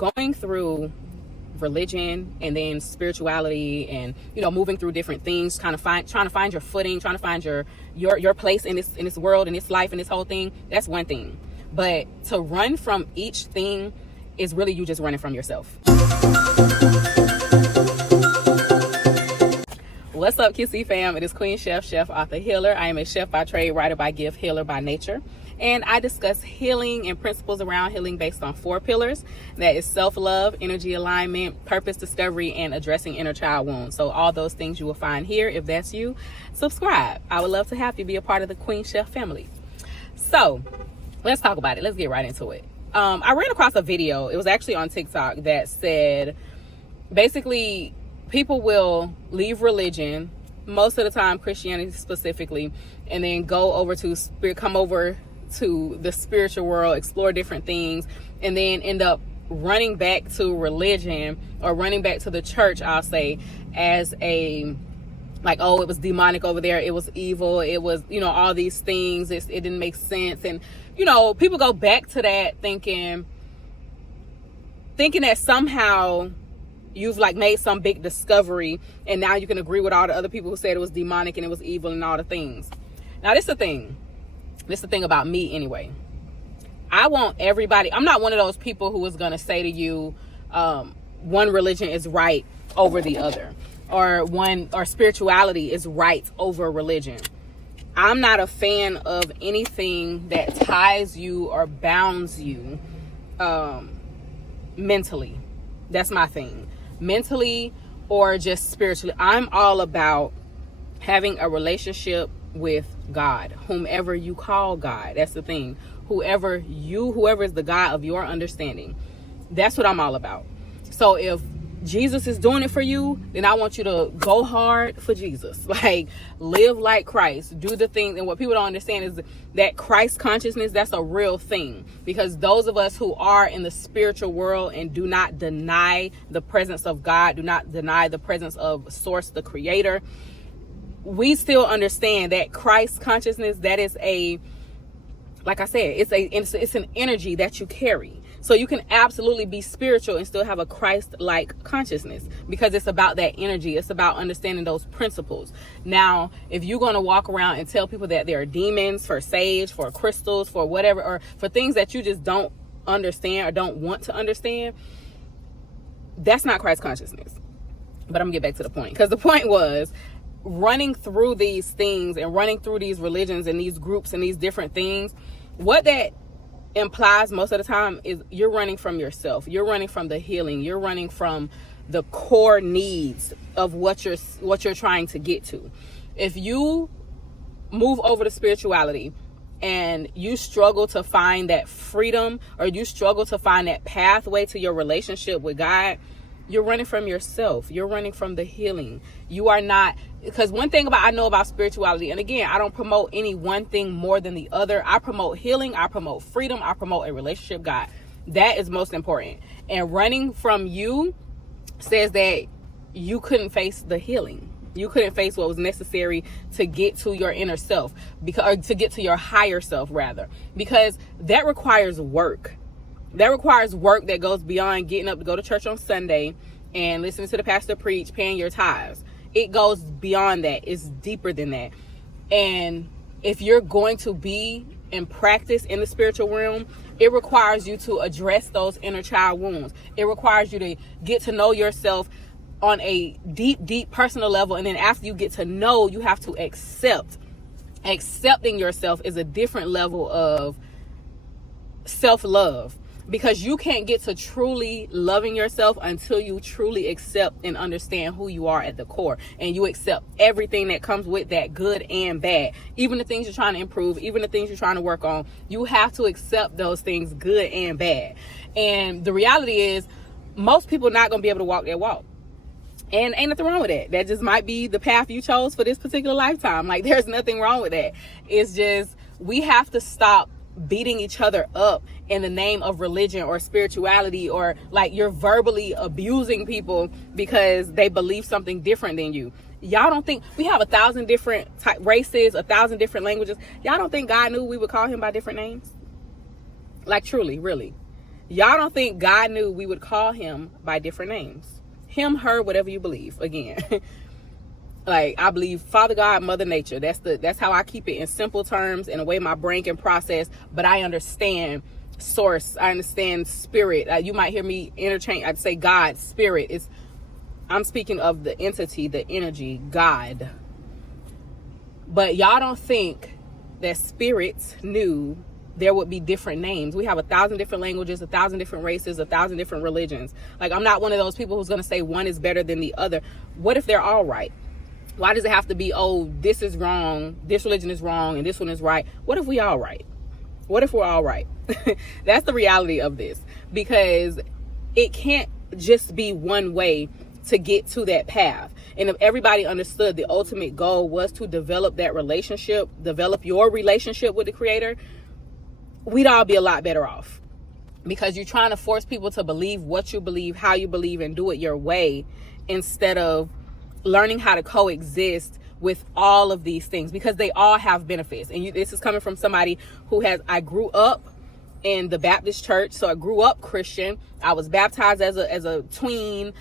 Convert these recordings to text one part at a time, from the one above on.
going through religion and then spirituality and, you know, moving through different things, trying to find your footing, trying to find your place in this world, in this life, in this whole thing, that's one thing. But to run from each thing is really you just running from yourself. What's up, QC fam? It is Queen Chef, author, healer. I am a chef by trade, writer by gift, healer by nature. And I discuss healing and principles around healing based on 4 pillars. That is self-love, energy alignment, purpose discovery, and addressing inner child wounds. So all those things you will find here. If that's you, subscribe. I would love to have you be a part of the Queen Chef family. So let's talk about it. Let's get right into it. I ran across a video. It was actually on TikTok that said, basically, people will leave religion, most of the time Christianity specifically, and then come over to the spiritual world, explore different things, and then end up running back to religion or running back to the church, I'll say, as a, like, oh, it was demonic over there, it was evil, it was, you know, all these things, it didn't make sense. And, you know, people go back to that thinking that somehow you've like made some big discovery and now you can agree with all the other people who said it was demonic and it was evil and all the things. Now, this is the thing about me anyway. I want everybody, I'm not one of those people who is going to say to you, one religion is right over the other, or spirituality is right over religion. I'm not a fan of anything that ties you or bounds you mentally. That's my thing. Mentally or just spiritually. I'm all about having a relationship with God, whomever you call God. That's the thing. Whoever is the God of your understanding. That's what I'm all about. So if Jesus is doing it for you, then I want you to go hard for Jesus. Like, live like Christ, do the things. And what people don't understand is that Christ consciousness, that's a real thing. Because those of us who are in the spiritual world and do not deny the presence of God, do not deny the presence of Source, the Creator, we still understand that Christ consciousness, that is like I said, it's an energy that you carry. So you can absolutely be spiritual and still have a Christ-like consciousness, because it's about that energy. It's about understanding those principles. Now, if you're going to walk around and tell people that there are demons for sage, for crystals, for whatever, or for things that you just don't understand or don't want to understand, that's not Christ consciousness. But I'm going to get back to the point, because the point was running through these things and running through these religions and these groups and these different things. What that implies most of the time is you're running from yourself. You're running from the healing. You're running from the core needs of what you're trying to get to. If you move over to spirituality and you struggle to find that freedom, or you struggle to find that pathway to your relationship with God, you're running from yourself. You're running from the healing. You are not, because one thing I know about spirituality, and again, I don't promote any one thing more than the other. I promote healing. I promote freedom. I promote a relationship with God. That is most important. And running from you says that you couldn't face the healing. You couldn't face what was necessary to get to your inner self, or to get to your higher self rather, because that requires work. That requires work that goes beyond getting up to go to church on Sunday and listening to the pastor preach, paying your tithes. It goes beyond that. It's deeper than that. And if you're going to be in practice in the spiritual realm, it requires you to address those inner child wounds. It requires you to get to know yourself on a deep personal level. And then after you get to know, you have to accept. Accepting yourself is a different level of self-love. Because you can't get to truly loving yourself until you truly accept and understand who you are at the core. And you accept everything that comes with that, good and bad. Even the things you're trying to improve, even the things you're trying to work on. You have to accept those things, good and bad. And the reality is, most people are not going to be able to walk that walk. And ain't nothing wrong with that. That just might be the path you chose for this particular lifetime. Like, there's nothing wrong with that. It's just, we have to stop beating each other up in the name of religion or spirituality, or like you're verbally abusing people because they believe something different than you. Y'all don't think we have 1,000 different races, 1,000 different languages? Y'all don't think God knew we would call him by different names? Like, truly, really. Y'all don't think God knew we would call him by different names? Him, her, whatever you believe. Again, like, I believe Father God, Mother Nature. That's how I keep it in simple terms, in a way my brain can process. But I understand source. I understand spirit. You might hear me interchange. I'd say God, spirit. I'm speaking of the entity, the energy, God. But y'all don't think that spirits knew there would be different names. We have 1,000 different languages, 1,000 different races, 1,000 different religions. Like, I'm not one of those people who's going to say one is better than the other. What if they're all right? Why does it have to be, oh, this is wrong, this religion is wrong, and this one is right? What if we all right? What if we're all right? That's the reality of this, because it can't just be one way to get to that path. And if everybody understood the ultimate goal was to develop that relationship, develop your relationship with the Creator, we'd all be a lot better off. Because you're trying to force people to believe what you believe, how you believe, and do it your way, instead of learning how to coexist with all of these things, because they all have benefits. And this is coming from somebody who I grew up in the Baptist church, so I grew up Christian. I was baptized as a tween,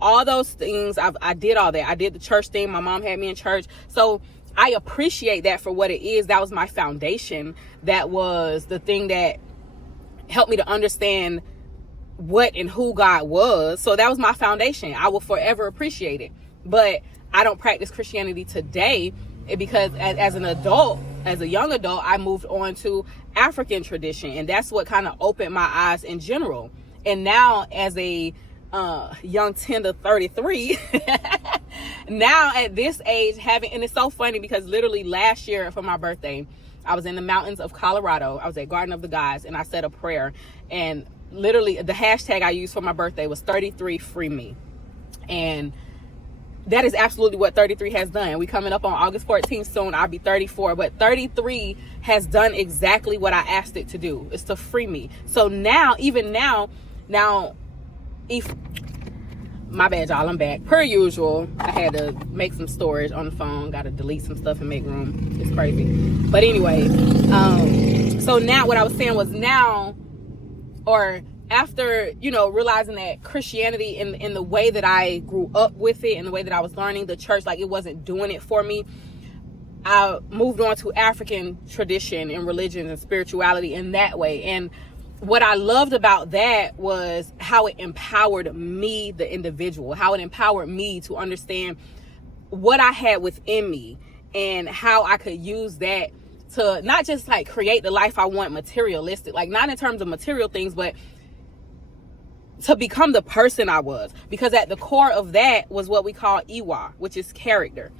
all those things. I did all that. I did the church thing. My mom had me in church, so I appreciate that for what it is. That was my foundation. That was the thing that helped me to understand what and who God was. So that was my foundation. I will forever appreciate it. But I don't practice Christianity today because as an adult, as a young adult, I moved on to African tradition. And that's what kind of opened my eyes in general. And now as a young 10 to 33, now at this age, and it's so funny because literally last year for my birthday, I was in the mountains of Colorado. I was at Garden of the Gods, and I said a prayer. And literally the hashtag I used for my birthday was 33 free me. And that is absolutely what 33 has done. We coming up on August 14th soon. I'll be 34. But 33 has done exactly what I asked it to do. It's to free me. So now, even now, if my bad, y'all, I'm back. Per usual, I had to make some storage on the phone. Got to delete some stuff and make room. It's crazy. But anyway, so now what I was saying was after, realizing that Christianity in the way that I grew up with it, and the way that I was learning the church, like it wasn't doing it for me, I moved on to African tradition and religion and spirituality in that way. And what I loved about that was how it empowered me, the individual, how it empowered me to understand what I had within me and how I could use that to not just like create the life I want materialistic, like not in terms of material things, but to become the person I was. Because at the core of that was what we call Iwa, which is character.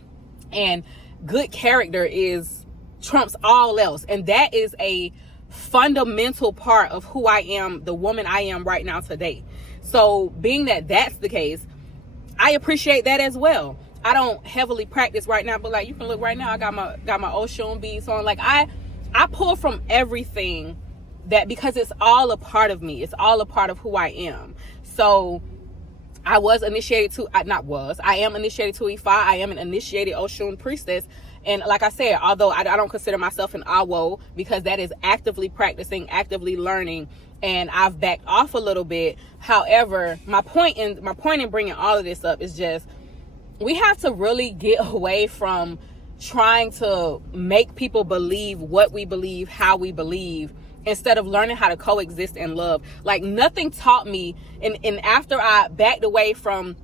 And good character trumps all else. And that is a fundamental part of who I am, the woman I am right now today. So being that that's the case, I appreciate that as well. I don't heavily practice right now, but like you can look right now, I got my Oshun beads on. Like I pull from everything, that because it's all a part of me. It's all a part of who I am. So I was initiated to, I am initiated to Ifa. I am an initiated Oshun priestess. And like I said, although I don't consider myself an Awo, because that is actively practicing, actively learning, and I've backed off a little bit. However, my point in bringing all of this up is just, we have to really get away from trying to make people believe what we believe, how we believe, instead of learning how to coexist and love. Like nothing taught me, and after I backed away from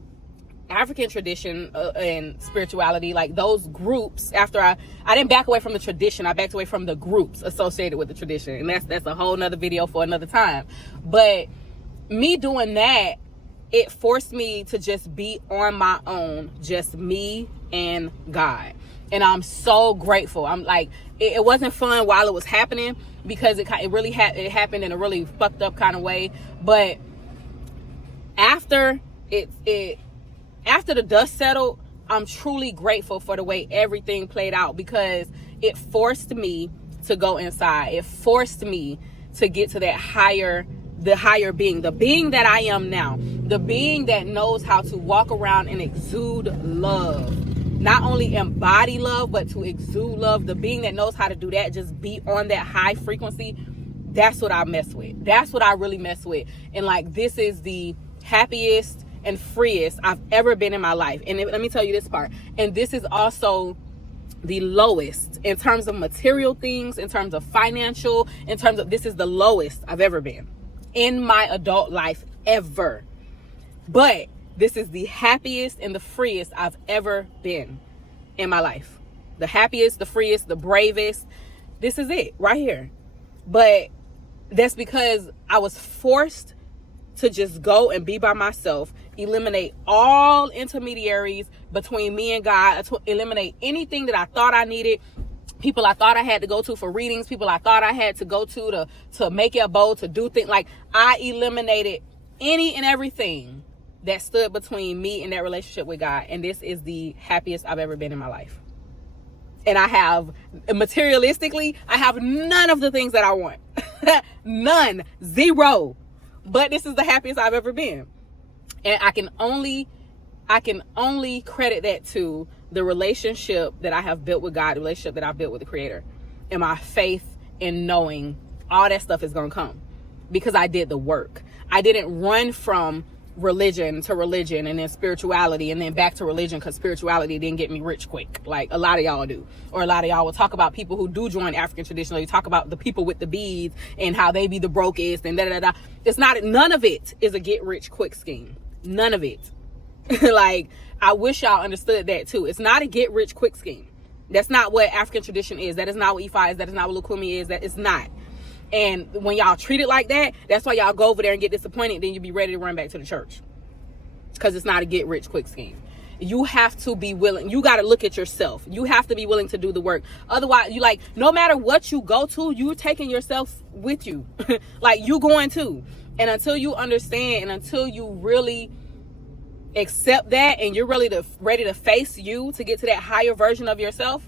African tradition and spirituality, like those groups, after I didn't back away from the tradition, I backed away from the groups associated with the tradition, and that's a whole nother video for another time. But me doing that, it forced me to just be on my own, just me and God. And I'm so grateful. I'm like, it wasn't fun while it was happening, because it happened in a really fucked up kind of way. But after after the dust settled, I'm truly grateful for the way everything played out, because it forced me to go inside. It forced me to get to that the higher being, the being that I am now, the being that knows how to walk around and exude love. Not only embody love, but to exude love. The being that knows how to do that, just be on that high frequency, that's what I mess with. That's what I really mess with. And like, this is the happiest and freest I've ever been in my life. And let me tell you this part. And this is also the lowest in terms of material things, in terms of financial, in terms of, this is the lowest I've ever been in my adult life ever. But this is the happiest and the freest I've ever been in my life. The happiest, the freest, the bravest. This is it right here. But that's because I was forced to just go and be by myself, eliminate all intermediaries between me and God, eliminate anything that I thought I needed, people I thought I had to go to for readings, people I thought I had to go to make a bowl, to do things. Like, I eliminated any and everything that stood between me and that relationship with God. And this is the happiest I've ever been in my life. And I have, materialistically, I have none of the things that I want. None. Zero. But this is the happiest I've ever been. And I can only credit that to the relationship that I have built with God, the relationship that I've built with the Creator, and my faith in knowing all that stuff is going to come because I did the work. I didn't run from religion to religion and then spirituality and then back to religion because spirituality didn't get me rich quick, like a lot of y'all do. Or a lot of y'all will talk about people who do join African tradition, or you talk about the people with the beads and how they be the brokest and da-da-da-da. It's not, none of it is a get rich quick scheme. None of it. Like, I wish y'all understood that too. It's not a get rich quick scheme. That's not what African tradition is. That is not what Ifa is. That is not what Lukumi is. That is not. And when y'all treat it like that, that's why y'all go over there and get disappointed. Then you be ready to run back to the church. Because it's not a get rich quick scheme. You have to be willing. You got to look at yourself. You have to be willing to do the work. Otherwise, you like, no matter what you go to, you're taking yourself with you. Like, you going to. And until you understand and until you really accept that and you're really ready to face you to get to that higher version of yourself,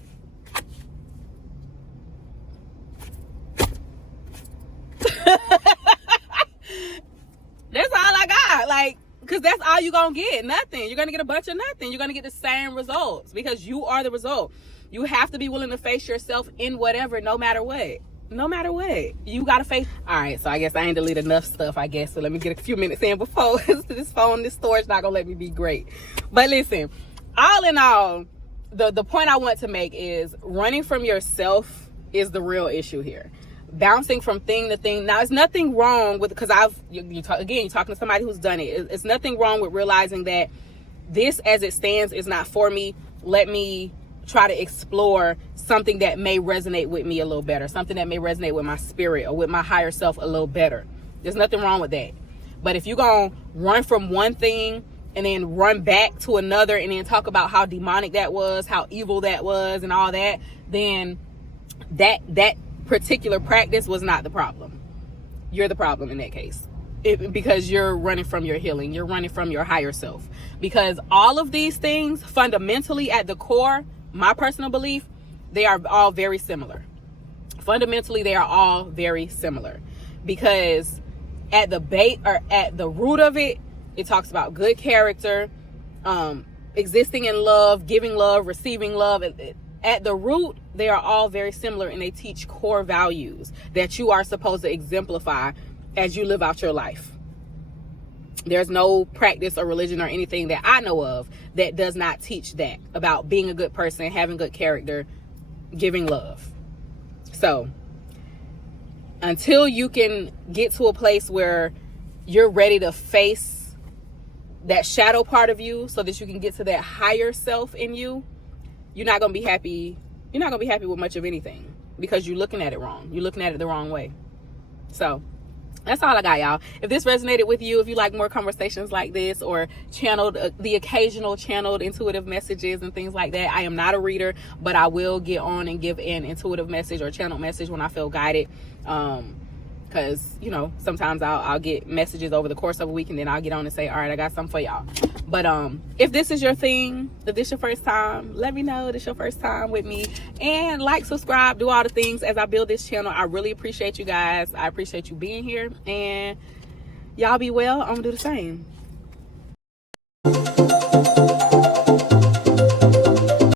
that's all I got. Like, because that's all you're going to get. Nothing. You're going to get a bunch of nothing. You're going to get the same results because you are the result. You have to be willing to face yourself in whatever, no matter what. No matter what. You got to face. All right. So I guess I ain't deleted enough stuff, I guess. So let me get a few minutes in before this storage not going to let me be great. But listen, all in all, the point I want to make is running from yourself is the real issue here. Bouncing from thing to thing. Now, there's nothing wrong with, because you're talking to somebody who's done it. It's nothing wrong with realizing that this as it stands is not for me. Let me try to explore something that may resonate with me a little better, something that may resonate with my spirit or with my higher self a little better. There's nothing wrong with that. But if you're going to run from one thing and then run back to another and then talk about how demonic that was, how evil that was and all that, then that particular practice was not the problem. You're the problem in that case. Because you're running from your healing. You're running from your higher self. Because all of these things, fundamentally at the core, my personal belief, they are all very similar. Fundamentally, they are all very similar. Because at the root of it, it talks about good character, existing in love, giving love, receiving love. At the root, they are all very similar, and they teach core values that you are supposed to exemplify as you live out your life. There's no practice or religion or anything that I know of that does not teach that about being a good person, having good character, giving love. So until you can get to a place where you're ready to face that shadow part of you so that you can get to that higher self in you, you're not going to be happy. You're not going to be happy with much of anything because you're looking at it wrong. You're looking at it the wrong way. So that's all I got, y'all. If this resonated with you, if you like more conversations like this or the occasional channeled intuitive messages and things like that, I am not a reader, but I will get on and give an intuitive message or channeled message when I feel guided. Because, sometimes I'll get messages over the course of a week and then I'll get on and say, all right, I got something for y'all. But if this is your thing, if this is your first time, let me know this is your first time with me. And like, subscribe, do all the things as I build this channel. I really appreciate you guys. I appreciate you being here. And y'all be well. I'm going to do the same.